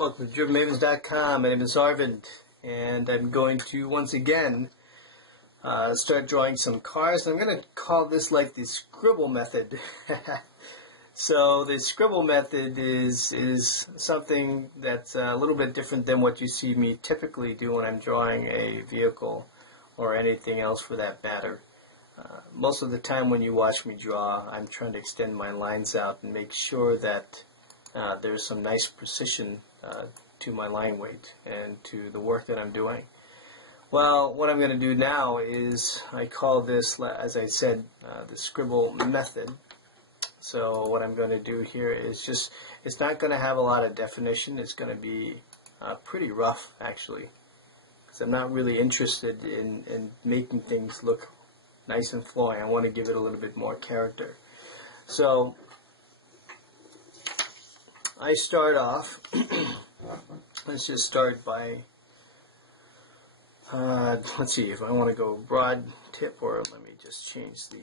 Welcome to scribblingmethod.com. My name is Arvind, and I'm going to once again start drawing some cars. I'm going to call this like the scribble method. So the scribble method is something that's a little bit different than what you see me typically do when I'm drawing a vehicle or anything else for that matter. Most of the time when you watch me draw, I'm trying to extend my lines out and make sure that there's some nice precision to my line weight and to the work that I'm doing. Well, what I'm going to do now is I call this, as I said, the scribble method. So what I'm going to do here is just, it's not going to have a lot of definition. It's going to be pretty rough actually, because I'm not really interested in making things look nice and flowing. I want to give it a little bit more character. So I start off, let's just start by, let's see, if I want to go broad tip, or let me just change the,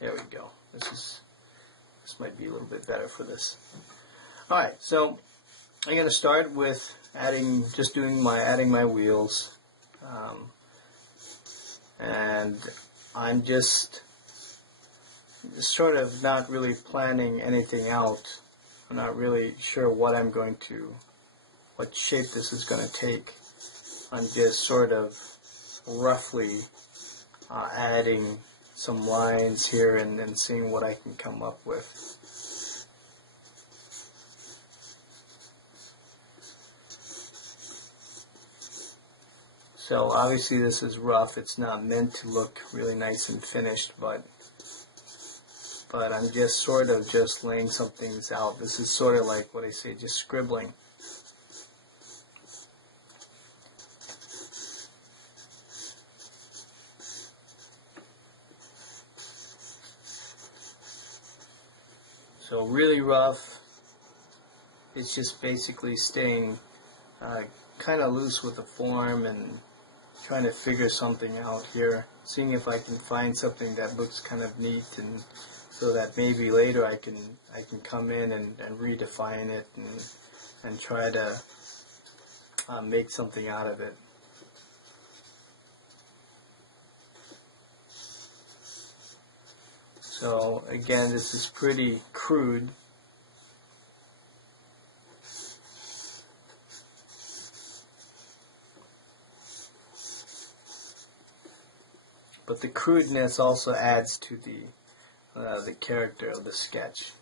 there we go. This might be a little bit better for this. Alright, so I'm going to start with adding my wheels, and I'm just sort of not really planning anything out. I'm not really sure what shape this is going to take. I'm just sort of roughly adding some lines here and then seeing what I can come up with. So obviously this is rough. It's not meant to look really nice and finished, but I'm just sort of just laying some things out. This is sort of like what I say, just scribbling. So really rough. It's just basically staying kind of loose with the form and trying to figure something out here, seeing if I can find something that looks kind of neat, and so that maybe later I can come in and redefine it and try to make something out of it. So again, this is pretty crude. But the crudeness also adds to the character of the sketch,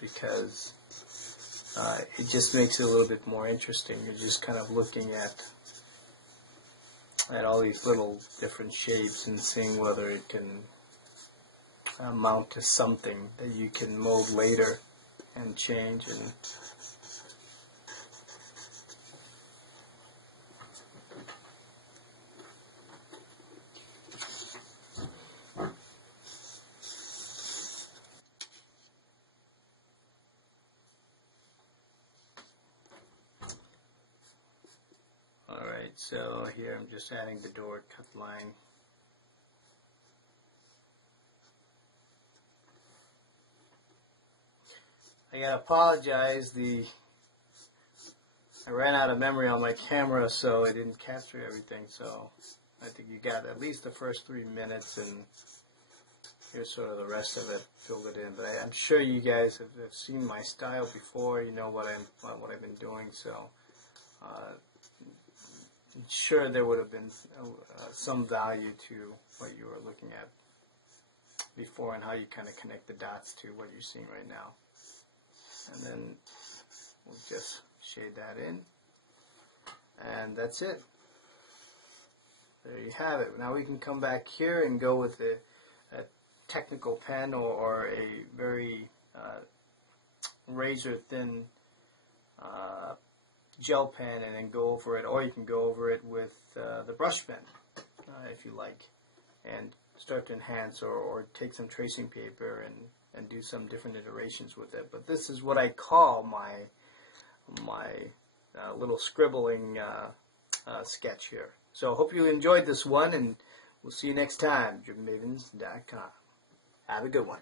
because it just makes it a little bit more interesting. You're just kind of looking at all these little different shapes and seeing whether it can amount to something that you can mold later and change. And alright, so here I'm just adding the door cut line. I gotta apologize, I ran out of memory on my camera, so I didn't capture everything, so I think you got at least the first 3 minutes, and here's sort of the rest of it, filled it in. But I'm sure you guys have seen my style before, you know what I've been doing, so I'm sure there would have been some value to what you were looking at before, and how you kind of connect the dots to what you're seeing right now. And then we'll just shade that in, and that's it. There you have it. Now we can come back here and go with a technical pen or a very razor thin gel pen, and then go over it, or you can go over it with the brush pen if you like, and start to enhance or take some tracing paper and do some different iterations with it. But this is what I call my little scribbling sketch here. So I hope you enjoyed this one, and we'll see you next time. scribblingmethod.com. Have a good one.